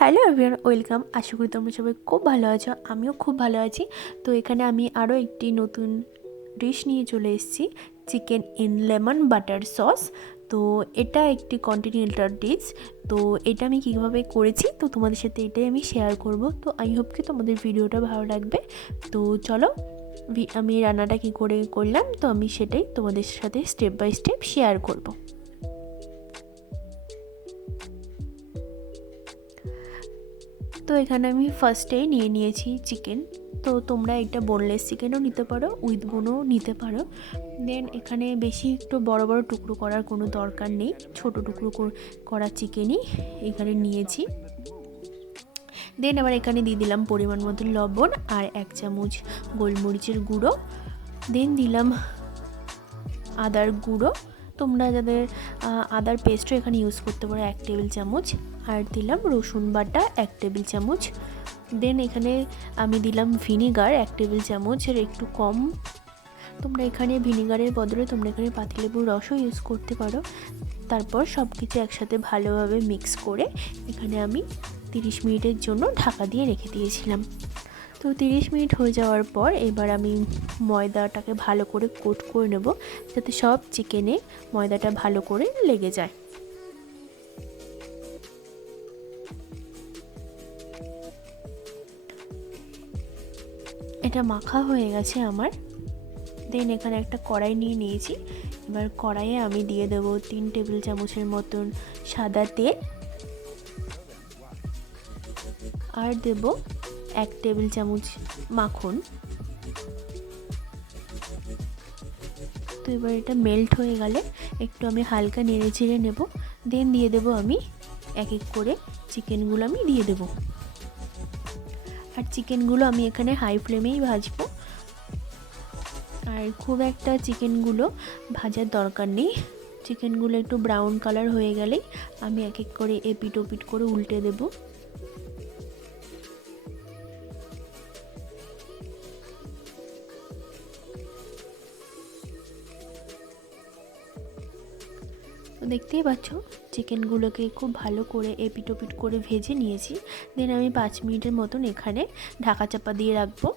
Hello everyone, welcome. আশা করি তোমরা সবাই খুব ভালো আছো, আমিও খুব ভালো আছি। তো এখানে আমি আরও একটি নতুন ডিশ নিয়ে চলে এসেছি, chicken in lemon butter sauce. তো এটা একটি কন্টিনেন্টাল ডিশ। তো এটা আমি কীভাবে করেছি তো তোমাদের সাথে এটাই আমি শেয়ার করব। তো আই হোপ কি তোমাদের ভিডিওটা ভালো লাগবে। তো চলো আমি রান্নাটা কী করে করলাম তো আমি সেটাই তোমাদের সাথে স্টেপ বাই স্টেপ শেয়ার করব। তো এখানে আমি ফার্স্টেই নিয়ে নিয়েছি চিকেন। তো তোমরা এটা বোনলেস চিকেনও নিতে পারো, উইথ বোনও নিতে পারো। দেন এখানে বেশি একটু বড় বড় টুকরো করার কোনো দরকার নেই, ছোট টুকরো করা চিকেনই এখানে নিয়েছি। দেন আবার এখানে দিয়ে দিলাম পরিমাণ মতো লবণ আর 1 চামচ গোলমরিচের গুঁড়ো। দেন দিলাম আদার গুঁড়ো, তোমরা যাদের আদার পেস্টও এখানে ইউজ করতে পারো 1 টেবিল চামচ। আর দিলাম রসুন বাটা 1 টেবিল চামচ। দেন এখানে আমি দিলাম ভিনিগার 1 টেবিল চামচের একটু কম। তোমরা এখানে ভিনিগারের বদলে তোমরা এখানে পাতিলেবুর রসও ইউজ করতে পারো। তারপর সব কিছু একসাথে ভালোভাবে মিক্স করে এখানে আমি 30 মিনিটের জন্য ঢাকা দিয়ে রেখে দিয়েছিলাম। তো 30 মিনিট হয়ে যাওয়ার পর এবার আমি ময়দাটাকে ভালো করে কোট করে নেব, যাতে সব চিকেনে ময়দাটা ভালো করে লেগে যায়। এটা মাখা হয়ে গেছে আমার। দেন এখানে একটা কড়াই নিয়ে নিয়েছি। এবার কড়াইয়ে আমি দিয়ে দেবো 3 টেবিল চামচের মতন সাদা তেল, আর দেব 1 টেবিল চামচ মাখন। তো এবার এটা মেল্ট হয়ে গেলে একটু আমি হালকা নেড়ে চেড়ে নেব। দেন দিয়ে দেব আমি এক এক করে চিকেনগুলো আমি দিয়ে দেব। আর চিকেনগুলো আমি এখানে হাই ফ্লেমেই ভাজবো। আর খুব একটা চিকেনগুলো ভাজার দরকার নেই, চিকেনগুলো একটু ব্রাউন কালার হয়ে গেলেই আমি এক এক করে এপিট ওপিট করে উল্টে দেব। তো দেখতেই পাচ্ছ চিকেনগুলোকে খুব ভালো করে এপিট ওপিট করে ভেজে নিয়েছি। দেন আমি 5 মিনিটের মতন এখানে ঢাকা চাপা দিয়ে রাখবো।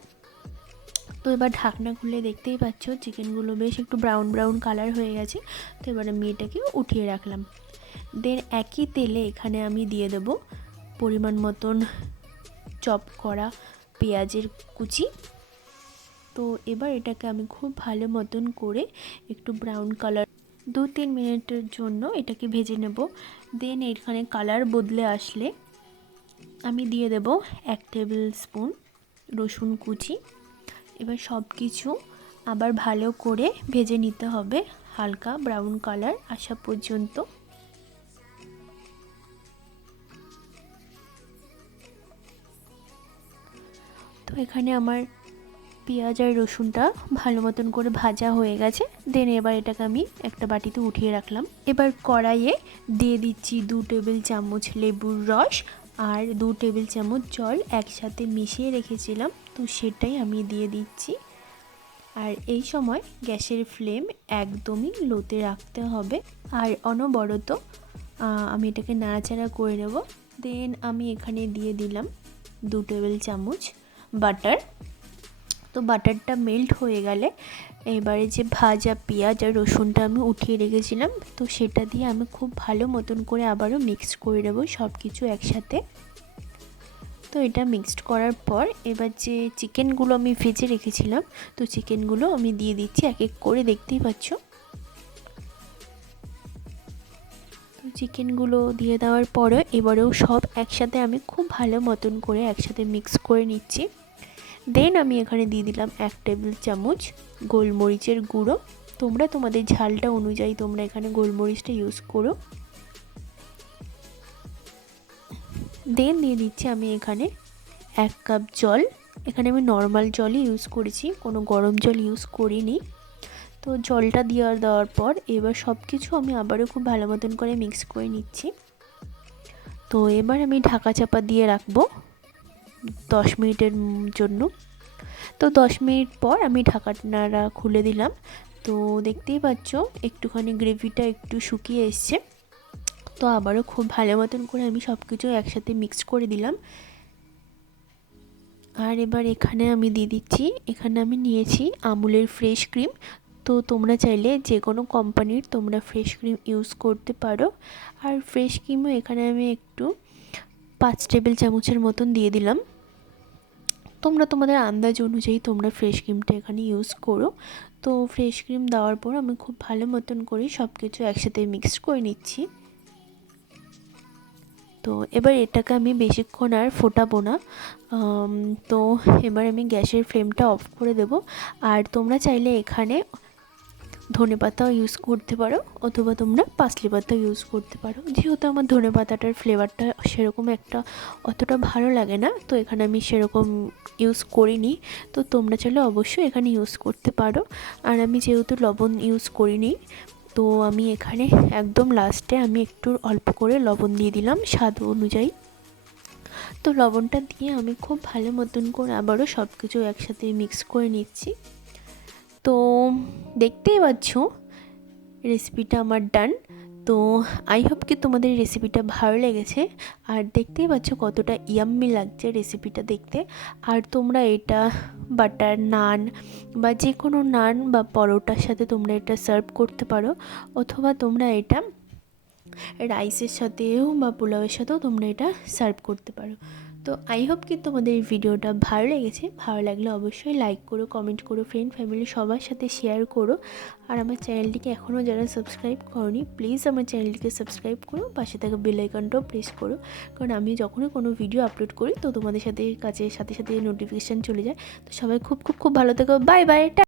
তো এবার ঢাকনা খুলে দেখতেই পাচ্ছ চিকেনগুলো বেশ একটু ব্রাউন ব্রাউন কালার হয়ে গেছে। তো এবার আমি এটাকে উঠিয়ে রাখলাম। দেন একই তেলে এখানে আমি দিয়ে দেব পরিমাণ মতন চপ করা পেঁয়াজের কুচি। তো এবার এটাকে আমি খুব ভালো মতন করে একটু ব্রাউন কালার 2-3 মিনিটের জন্য এটাকে ভেজে নেব। দেন এখানে কালার বদলে আসলে আমি দিয়ে দেব 1 টেবিল স্পুন রসুন কুচি। এবার সব কিছু আবার ভালো করে ভেজে নিতে হবে হালকা ব্রাউন কালার আসা পর্যন্ত। তো এখানে আমার পেঁয়াজ আর রসুনটা ভালো মতন করে ভাজা হয়ে গেছে। দেন এবার এটাকে আমি একটা বাটিতে উঠিয়ে রাখলাম। এবার কড়াইয়ে দিয়ে দিচ্ছি 2 টেবিল চামচ লেবুর রস আর 2 টেবিল চামচ জল একসাথে মিশিয়ে রেখেছিলাম, তো সেটাই আমি দিয়ে দিচ্ছি। আর এই সময় গ্যাসের ফ্লেম একদমই লোতে রাখতে হবে। আর অনবরত আমি এটাকে নাড়াচাড়া করে নেব। দেন আমি এখানে দিয়ে দিলাম 2 টেবিল চামচ বাটার। তো বাটারটা মেল্ট হয়ে গেলে এবারে যে ভাজা পেঁয়াজ আর রসুনটা আমি উঠিয়ে রেখেছিলাম তো সেটা দিয়ে আমি খুব ভালো মতন করে আবারও মিক্সড করে নেব সব কিছু একসাথে। তো এটা মিক্সড করার পর এবার যে চিকেনগুলো আমি ভেজে রেখেছিলাম তো চিকেনগুলো আমি দিয়ে দিচ্ছি এক এক করে, দেখতেই পাচ্ছ। তো চিকেনগুলো দিয়ে দেওয়ার পরে এবারেও সব একসাথে আমি খুব ভালো মতন করে একসাথে মিক্স করে নিচ্ছি। দেন আমি এখানে দিয়ে দিলাম 1 টেবিল চামচ গোলমরিচের গুঁড়ো। তোমরা তোমাদের ঝালটা অনুযায়ী তোমরা এখানে গোলমরিচটা ইউজ করো। দেন দিয়ে দিচ্ছি আমি এখানে 1 কাপ জল। এখানে আমি নর্মাল জলই ইউজ করেছি, কোনো গরম জল ইউজ করিনি। তো জলটা দেওয়ার পর এবার সব কিছু আমি আবারও খুব ভালো মতন করে মিক্স করে নিচ্ছি। তো এবার আমি ঢাকা চাপা দিয়ে রাখবো 10 মিনিটের জন্য। তো 10 মিনিট পর আমি ঢাকনাটা খুলে দিলাম। তো দেখতেই পাচ্ছ একটুখানি গ্রেভিটা একটু শুকিয়ে এসছে। তো আবারও খুব ভালো মতন করে আমি সব কিছু একসাথে মিক্স করে দিলাম। আর এবার এখানে আমি দিয়ে দিচ্ছি, এখানে আমি নিয়েছি আমুলের ফ্রেশ ক্রিম। তো তোমরা চাইলে যে কোনো কোম্পানির তোমরা ফ্রেশ ক্রিম ইউজ করতে পারো। আর ফ্রেশ ক্রিমও এখানে আমি একটু 5 টেবিল চামচের মতন দিয়ে দিলাম। তোমরা তোমাদের আন্দাজ অনুযায়ী তোমরা ফ্রেশ ক্রিমটা এখানে ইউজ করো। তো ফ্রেশ ক্রিম দেওয়ার পর আমি খুব ভালো মতন করে সব কিছু একসাথে মিক্স করে নিচ্ছি। তো এবার এটাকে আমি বেশিক্ষণ আর ফোটাবো না। তো এবার আমি গ্যাসের ফ্লেমটা অফ করে দেব। আর তোমরা চাইলে এখানে ধনেপাতাও ইউজ করতে পারো অথবা তোমরা পার্সলি পাতাও ইউজ করতে পারো। যেহেতু আমার ধনেপাতাটার ফ্লেভারটা সেরকম একটা অতটা ভালো লাগে না, তো এখানে আমি সেরকম ইউজ করিনি। তো তোমরা চাইলে অবশ্যই এখানে ইউজ করতে পারো। আর আমি যেহেতু লবণ ইউজ করিনি, তো আমি এখানে একদম লাস্টে আমি একটু অল্প করে লবণ দিয়ে দিলাম স্বাদ অনুযায়ী। তো লবণটা দিয়ে আমি খুব ভালো মতন করে আবারও সব কিছু একসাথে মিক্স করে নিচ্ছি। তো দেখতেই পাচ্ছ রেসিপিটা আমার ডান। তো আই হোপ কি তোমাদের রেসিপিটা ভালো লেগেছে। আর দেখতেই পাচ্ছ কতটা ইয়াম্মি লাগছে রেসিপিটা দেখতে। আর তোমরা এটা বাটার নান বা যে কোনো নান বা পরোটার সাথে তোমরা এটা সার্ভ করতে পারো, অথবা তোমরা এটা রাইসের সাথেও বা পোলাওয়ের সাথেও তোমরা এটা সার্ভ করতে পারো। তো আই হোপ কি তোমাদের এই ভিডিওটা ভালো লেগেছে। ভালো লাগলে অবশ্যই লাইক করো, কমেন্ট করো, ফ্রেন্ড ফ্যামিলি সবার সাথে শেয়ার করো। আর আমার চ্যানেলটিকে এখনও যারা সাবস্ক্রাইব করোনি, প্লিজ আমার চ্যানেলটিকে সাবস্ক্রাইব করো, পাশে থাকা বেল আইকনটাও প্রেস করো। কারণ আমি যখনই কোনো ভিডিও আপলোড করি তো তোমাদের সাথে সাথে নোটিফিকেশান চলে যায়। তো সবাই খুব খুব খুব ভালো থেকো। Bye bye.